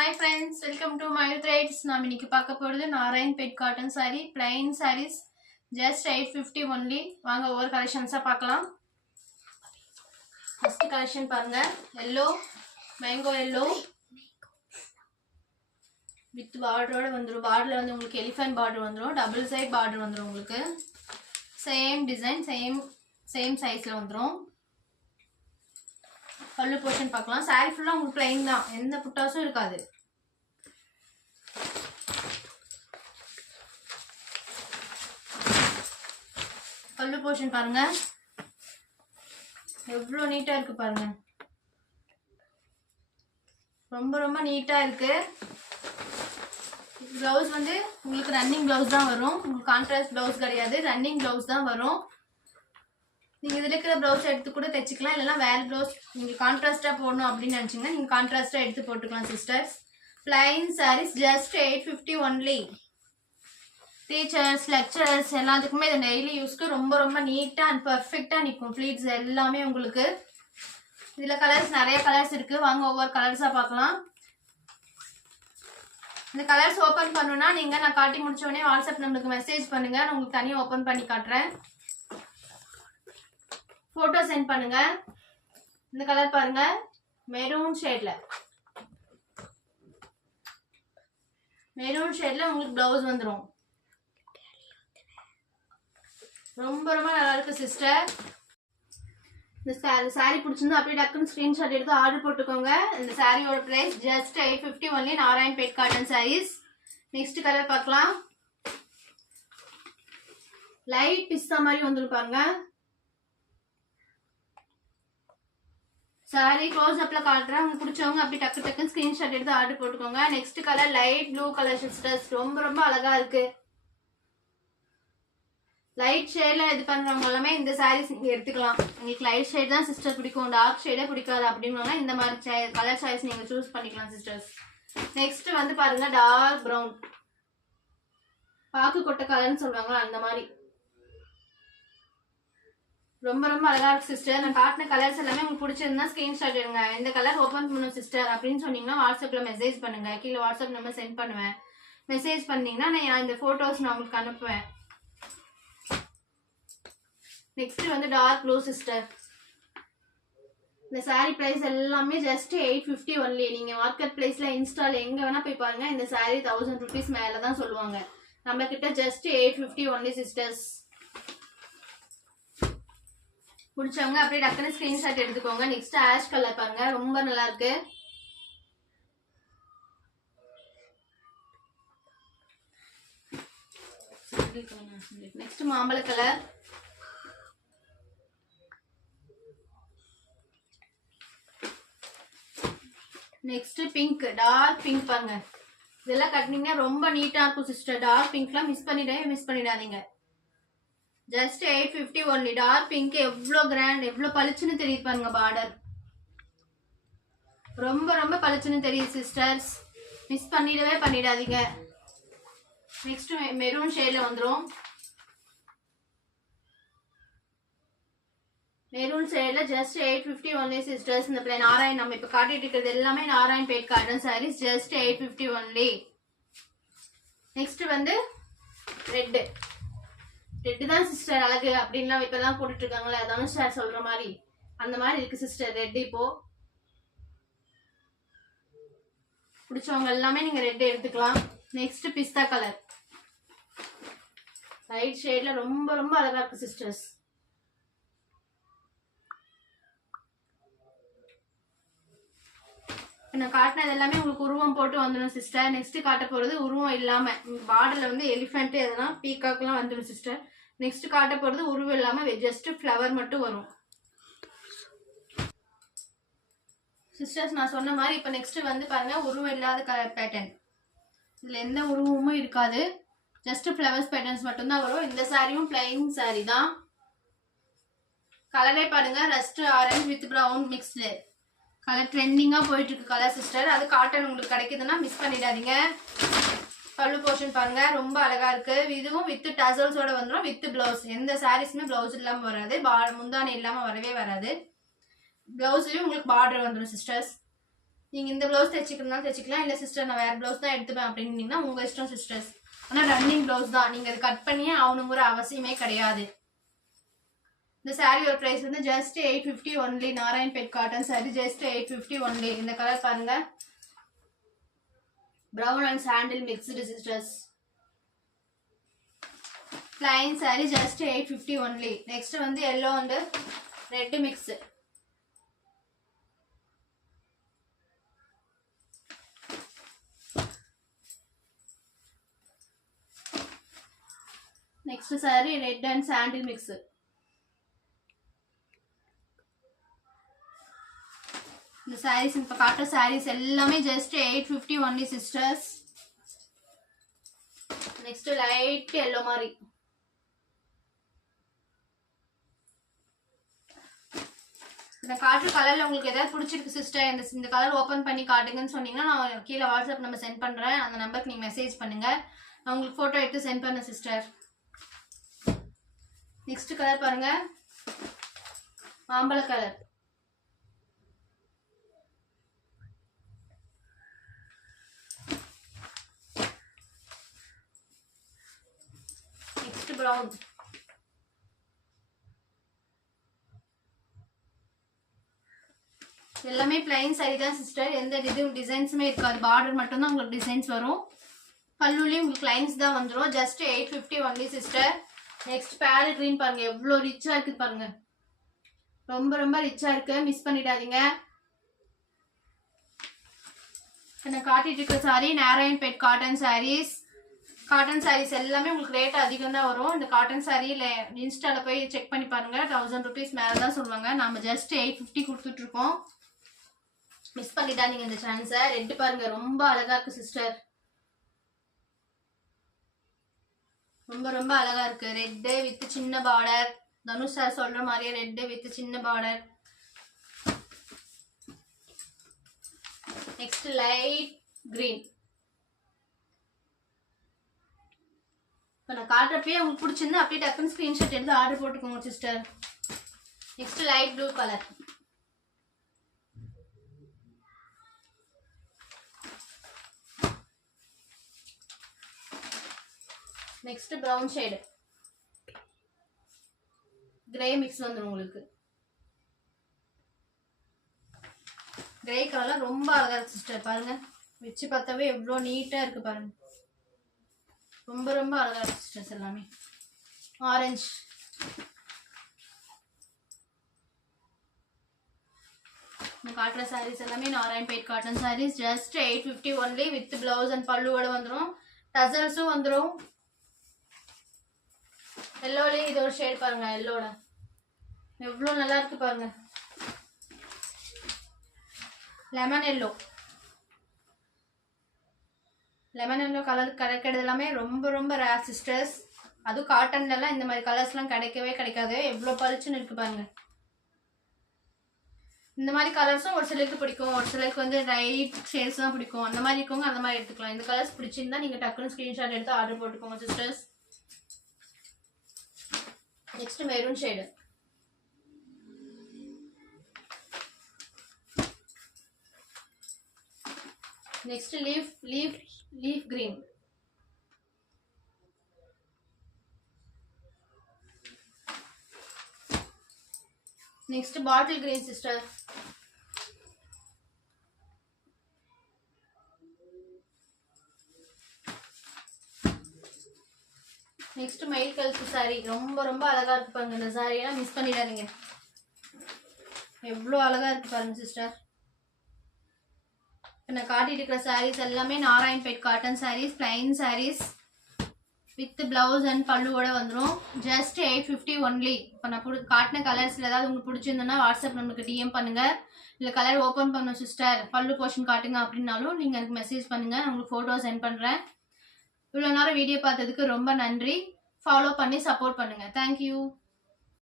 Hi friends, welcome to my trades. நாம் இன்னைக்கு பார்க்க போறது Narayan bed cotton saree, plain sarees, just 850 only. வாங்க ஒவ்வொரு கலெக்ஷன்ஸா பார்க்கலாம். ஃபர்ஸ்ட் கலெக்ஷன் பாருங்க, yellow, mango yellow with border வந்துரும். பார்டர்ல வந்து உங்களுக்கு elephant border வந்துரும், double side border வந்துரும் உங்களுக்கு. Same design, same sizeல வந்துரும். பல்லு போர்ஷன் பார்க்கலாம். saree ஃபுல்லா உங்களுக்கு plain தான், எந்த புட்டாஸும் இருக்காது. பல்லு போர்ஷன் பாருங்க, எவ்வளோ நீட்டா இருக்கு பாருங்க, ரொம்ப ரொம்ப நீட்டா இருக்கு. பிளவுஸ் வந்து உங்களுக்கு ரன்னிங் பிளவுஸ் தான் வரும், உங்களுக்கு கான்ட்ராஸ்ட் பிளவுஸ் கிடையாது, ரன்னிங் பிளவுஸ் தான் வரும். நீங்க இதுல இருக்கிற பிளவுஸ் எடுத்து கூட தைச்சிக்கலாம், இல்லைன்னா வேற பிளவுஸ் நீங்க கான்ட்ராஸ்டா போடணும் அப்படின்னு நினைச்சீங்கன்னா நீங்க கான்ட்ராஸ்டா எடுத்து போட்டுக்கலாம் sisters. Plain saris just 850 only. Teachers lecturers எல்லாத்துக்குமே இது டெய்லி யூஸ்க்கு ரொம்ப ரொம்ப நீட்டா அண்ட் பர்ஃபெக்டா நிற்கும். ஃபிளீட்ஸ் எல்லாமே உங்களுக்கு இதுல கலர்ஸ் நிறைய கலர்ஸ் இருக்கு, வாங்க ஒவ்வொரு கலர்ஸா பார்க்கலாம். இந்த கலர்ஸ் ஓப்பன் பண்ணணும்னா நீங்க நான் காட்டி முடிச்ச உடனே வாட்ஸ்அப் நம்பருக்கு மெசேஜ் பண்ணுங்க, நான் உங்களுக்கு தனியாக ஓப்பன் பண்ணி காட்டுறேன். போட்டோ சென்ட் பண்ணுங்க. இந்த கலர் பாருங்க, மெரூன் ஷேட்ல உங்களுக்கு பிளவுஸ் வந்துடும். ரொம்ப ரொம்ப நல்லா இருக்கு சிஸ்டர். இந்த சாரி பிடிச்சிருந்தா அப்படியே டக்குன்னு ஸ்கிரீன்ஷாட் எடுத்து ஆர்டர் போட்டுக்கோங்க. இந்த சாரியோட price just 850 only. Narayan bed cotton saris. Next colour பார்க்கலாம். லைட் பிஸ்தா மாதிரி வந்துடும் பாருங்க. சாரி க்ளோஸ் அப்ல காட்டுறேன், உங்களுக்கு பிடிச்சவங்க அப்படி டக்கு டக்குன்னு ஸ்கிரீன்ஷாட் எடுத்து ஆர்டர் போட்டுக்கோங்க. Next colour light blue colour sisters, ரொம்ப ரொம்ப அழகா இருக்கு. லைட் ஷேட்ல இது பண்றவங்க எல்லாமே இந்த சாரீஸ் நீங்க எடுத்துக்கலாம். உங்களுக்கு லைட் ஷேட் தான் சிஸ்டர் பிடிக்கும், டார்க் ஷேடே பிடிக்காது அப்படின்னா இந்த மாதிரி கலர் சாரீஸ் நீங்க சூஸ் பண்ணிக்கலாம் சிஸ்டர்ஸ். நெக்ஸ்ட் வந்து பாருங்க, டார்க் ப்ரௌன், பாக்கு கொட்டை கலர்னு சொல்லுவாங்களா அந்த மாதிரி, ரொம்ப ரொம்ப அழகா இருக்கு சிஸ்டர். நான் காட்டின கலர்ஸ் எல்லாமே உங்களுக்கு பிடிச்சிருந்தா ஸ்கிரீன்ஷாட் எடுங்க. இந்த கலர் ஓப்பன் பண்ணும் சிஸ்டர் அப்படின்னு சொன்னீங்கன்னா வாட்ஸ்அப்ல மெசேஜ் பண்ணுங்க, கீழே வாட்ஸ்அப் நம்பர் சென்ட் பண்ணுவேன். மெசேஜ் பண்ணீங்கன்னா நான் இந்த போட்டோஸ் நான் உங்களுக்கு அனுப்புவேன். நெக்ஸ்ட் வந்து டார்க் ப்ளூ சிஸ்டர். இந்த சாரி பிரைஸ் எல்லாமே ஜஸ்ட் 850 ஒன்லி. நீங்க மார்க்கெட் பிளேஸ்ல இன்ஸ்டால எங்க வேணா போய் பாருங்க, இந்த சாரி 1000 rupees மேலதான் சொல்லுவாங்க. நம்ம கிட்ட ஜஸ்ட் 850 ஒன்லி சிஸ்டர்ஸ். பிடிச்சவங்க அப்படியே டக்குன்னு ஸ்கிரீன்ஷாட் எடுத்துக்கோங்க. நெக்ஸ்ட் ஆஷ் கலர் பாருங்க, ரொம்ப நல்லா இருக்கு. நெக்ஸ்ட் மாம்பழ colour. Next pink, dark pink பாருங்க. இதெல்லாம் கட்டினீங்கன்னா ரொம்ப நீட்டா இருக்கும் சிஸ்டர். டார்க் பிங்க்லாம் மிஸ் பண்ணிடாதீங்க. Just 850 only. டார்க் பிங்க் எவ்வளோ கிராண்ட், எவ்வளோ பளிச்சுன்னு தெரியுது பாருங்க. பார்டர் ரொம்ப ரொம்ப பளிச்சுன்னு தெரியுது சிஸ்டர்ஸ், மிஸ் பண்ணிடாதீங்க. நெக்ஸ்ட் மெரூன் ஷேட்ல வந்துடும். Maroon ஷேட்ல just 850 only sisters. இந்த பிளேன் நாராயண் நம்ம இப்ப காட்டிட்டு இருக்கிறது எல்லாமே Narayan bed cotton saris, just 850 only. Next வந்து ரெட் தான் சிஸ்டர் அழகு அப்படின்லாம் இப்பதான் போட்டுட்டு இருக்காங்களே, அதான் சார் சொல்ற மாதிரி அந்த மாதிரி இருக்கு சிஸ்டர் ரெட். இப்போ பிடிச்சவங்க எல்லாமே நீங்க ரெட் எடுத்துக்கலாம். நெக்ஸ்ட் பிஸ்தா கலர், லைட் ஷேட்ல ரொம்ப ரொம்ப அழகா இருக்கு சிஸ்டர்ஸ். நான் காட்டினது எல்லாமே உங்களுக்கு உருவம் போட்டு வந்துடும் சிஸ்டர். நெக்ஸ்ட் காட்ட போறது உருவம் இல்லாம, பார்டர்ல வந்து எலிஃபென்ட் எதனா பீகாக்லாம் வந்துடும் சிஸ்டர். நெக்ஸ்ட் காட்ட போறது உருவம் இல்லாம ஜஸ்ட் ஃப்ளவர் மட்டும் வரும் சிஸ்டர்ஸ். நான் சொன்ன மாதிரி இப்ப நெக்ஸ்ட் வந்து பாருங்க, உருவம் இல்லாத கலர் பேட்டர்ன். இதுல எந்த உருவமும் இருக்காது, ஜஸ்ட் ஃப்ளவர்ஸ் பேட்டர்ன்ஸ் மட்டும் தான் வரும். இந்த சாரியும் பிளைன் சாரி தான். கலரே பாருங்க, rust orange with brown mixed colour ட்ரெண்டிங்கா போயிட்டு இருக்கு கலர் சிஸ்டர். அது காட்டன் உங்களுக்கு கிடைக்குதுன்னா மிஸ் பண்ணிடாதீங்க. பல்லு போர்ஷன் பாருங்க, ரொம்ப அழகா இருக்கு. இதுவும் வித் டசல்ஸோட வந்துடும், வித் பிளவுஸ். எந்த சாரீஸுமே பிளவுஸ் இல்லாம வராது, முந்தானை இல்லாம வரவே வராது. பிளவுஸ்லயும் உங்களுக்கு பார்டர் வந்துடும் சிஸ்டர்ஸ். நீங்கள் இந்த ப்ளவுஸ் தைச்சிக்கிறதுனால தைச்சிக்கலாம், இல்லை சிஸ்டர் நான் வேறு ப்ளவுஸ் தான் எடுத்துப்பேன் அப்படின்னீங்கன்னா உங்கள் இஷ்டம் சிஸ்டர்ஸ். ஆனால் ரன்னிங் ப்ளவுஸ் தான், நீங்கள் அது கட் பண்ணியே ஆகணுங்கிற அவசியமே கிடையாது. இந்த சாரியோட ப்ரைஸ் வந்து just 850 only. Narayanpet cotton sorry just 850 only. இந்த கலர் பாருங்க, brown and sandal mixed sisters. plain saree just 850 only. Next வந்து yellow and red mix. Next saree red and sandal mix. இந்த sarees இப்ப காட்டுற sarees எல்லாமே just 850 only sisters. Next light yellow மாதிரி. இந்த காட்டுற கலர்ல உங்களுக்கு ஏதாவது பிடிச்சிருக்கு சிஸ்டர், இந்த கலர் ஓபன் பண்ணி காட்டுங்கன்னு சொன்னீங்கன்னா நான் கீழே வாட்ஸ்அப் நம்பர் சென்ட் பண்றேன். அந்த நம்பருக்கு நீங்க மெசேஜ் பண்ணுங்க, நான் உங்களுக்கு போட்டோ எடுத்து சென்ட் பண்ணேன் சிஸ்டர். நெக்ஸ்ட் கலர் பாருங்க, மாம்பழ கலர். Next brown. எல்லாமே பிளைன் saree தான் சிஸ்டர், எந்த டிசைன்ஸுமே இருக்காது, பார்டர் மட்டும் தான் உங்களுக்கு டிசைன்ஸ் வரும். பல்லுலயும் உங்களுக்கு லைன்ஸ் தான் வந்துடும். Just 850 only sister. Next farad green பாருங்க, எவ்வளோ ரிச்சா இருக்கு பாருங்க, ரொம்ப ரொம்ப ரிச்சா இருக்கு, மிஸ் பண்ணிடாதீங்க. நான் காட்டிட்டு இருக்க sorry Narayanpet cotton saris. Cotton saris எல்லாமே உங்களுக்கு ரேட் அதிகம் தான் வரும். இந்த காட்டன் சாரியில் இன்ஸ்டால போய் செக் பண்ணி பாருங்க, 1000 rupees மேலே தான் சொல்லுவாங்க. நம்ம ஜஸ்ட் 850 கொடுத்துட்டு இருக்கோம், மிஸ் பண்ணிட்டாதீங்க இந்த சான்ஸை. ரெட் பாருங்க, ரொம்ப அழகா இருக்கு சிஸ்டர், ரொம்ப ரொம்ப அழகா இருக்கு. ரெட் வித் சின்ன பார்டர், தனுஷ் சார் சொல்ற மாதிரியே ரெட் வித் சின்ன பார்டர். Next light green. இப்போ நான் காட்டுறப்பே உங்களுக்கு பிடிச்சிருந்தா அப்படியே டக்குன்னு ஸ்கிரீன்ஷாட் எடுத்து ஆர்டர் போட்டுக்கோங்க sister. Next light blue colour. Next brown shade, grey mix வந்துடும் உங்களுக்கு. கிரே கலர் ரொம்ப அழகா இருக்கு சிஸ்டர், பாருங்க வச்சு பார்த்தாவே எவ்வளோ நீட்டா இருக்கு பாருங்க, ரொம்ப ரொம்ப அழகா இருக்கு சிஸ்டர்ஸ். எல்லாமே ஆரஞ்சு. காட்டுற சாரீஸ் எல்லாமே Narayanpet cotton saris. Just 850 only with blouse and பல்லுவோட வந்துடும், டசல்ஸும் வந்துடும். எல்லோலயே இது ஒரு ஷேட் பாருங்க, எல்லோட எவ்வளோ நல்லா இருக்கு பாருங்க, lemon yellow. Lemon yellow colour கிடைக்கிறது எல்லாமே ரொம்ப ரொம்ப ரேர் சிஸ்டர்ஸ். அதுவும் காட்டன்லாம் இந்த மாதிரி கலர்ஸ்லாம் கிடைக்கவே கிடைக்காது, எவ்வளோ பளிச்சுன்னு இருக்கு பாருங்க. இந்த மாதிரி கலர்ஸும் ஒரு சிலருக்கு பிடிக்கும், ஒரு சிலருக்கு வந்து லைட் ஷேட்ஸ் தான் பிடிக்கும். அந்த மாதிரி இருக்கவங்க அந்த மாதிரி எடுத்துக்கலாம். இந்த கலர்ஸ் பிடிச்சிருந்தா நீங்க டக்குன்னு ஸ்கிரீன்ஷாட் எடுத்து ஆர்டர் போட்டுக்கோங்க sisters. Next maroon shade. Next leaf green. Next bottle green sister. Next மயில் கலர் சாரி, ரொம்ப ரொம்ப அழகா இருக்கு பாருங்க. இந்த சாரியெல்லாம் மிஸ் பண்ணிடாதீங்க, எவ்வளோ அழகா இருக்கு பாருங்க சிஸ்டர். நான் காட்டிட்டு இருக்கிற சாரீஸ் எல்லாமே Narayanpet cotton saris, plain saris with blouse and பல்லுவோட வந்துடும். Just 850 only. இப்போ நான் காட்டின கலர்ஸ்ல ஏதாவது உங்களுக்கு பிடிச்சிருந்தோன்னா வாட்ஸ்அப் நம்மளுக்கு டிஎம் பண்ணுங்க, இல்லை கலர் ஓப்பன் பண்ணும் சிஸ்டர் பல்லு போர்ஷன் காட்டுங்க அப்படின்னாலும் நீங்கள் எனக்கு மெசேஜ் பண்ணுங்க, நான் உங்களுக்கு ஃபோட்டோ சென்ட் பண்ணுறேன். இவ்வளோ நேரம் வீடியோ பார்த்ததுக்கு ரொம்ப நன்றி. ஃபாலோ பண்ணி சப்போர்ட் பண்ணுங்க. தேங்க்யூ.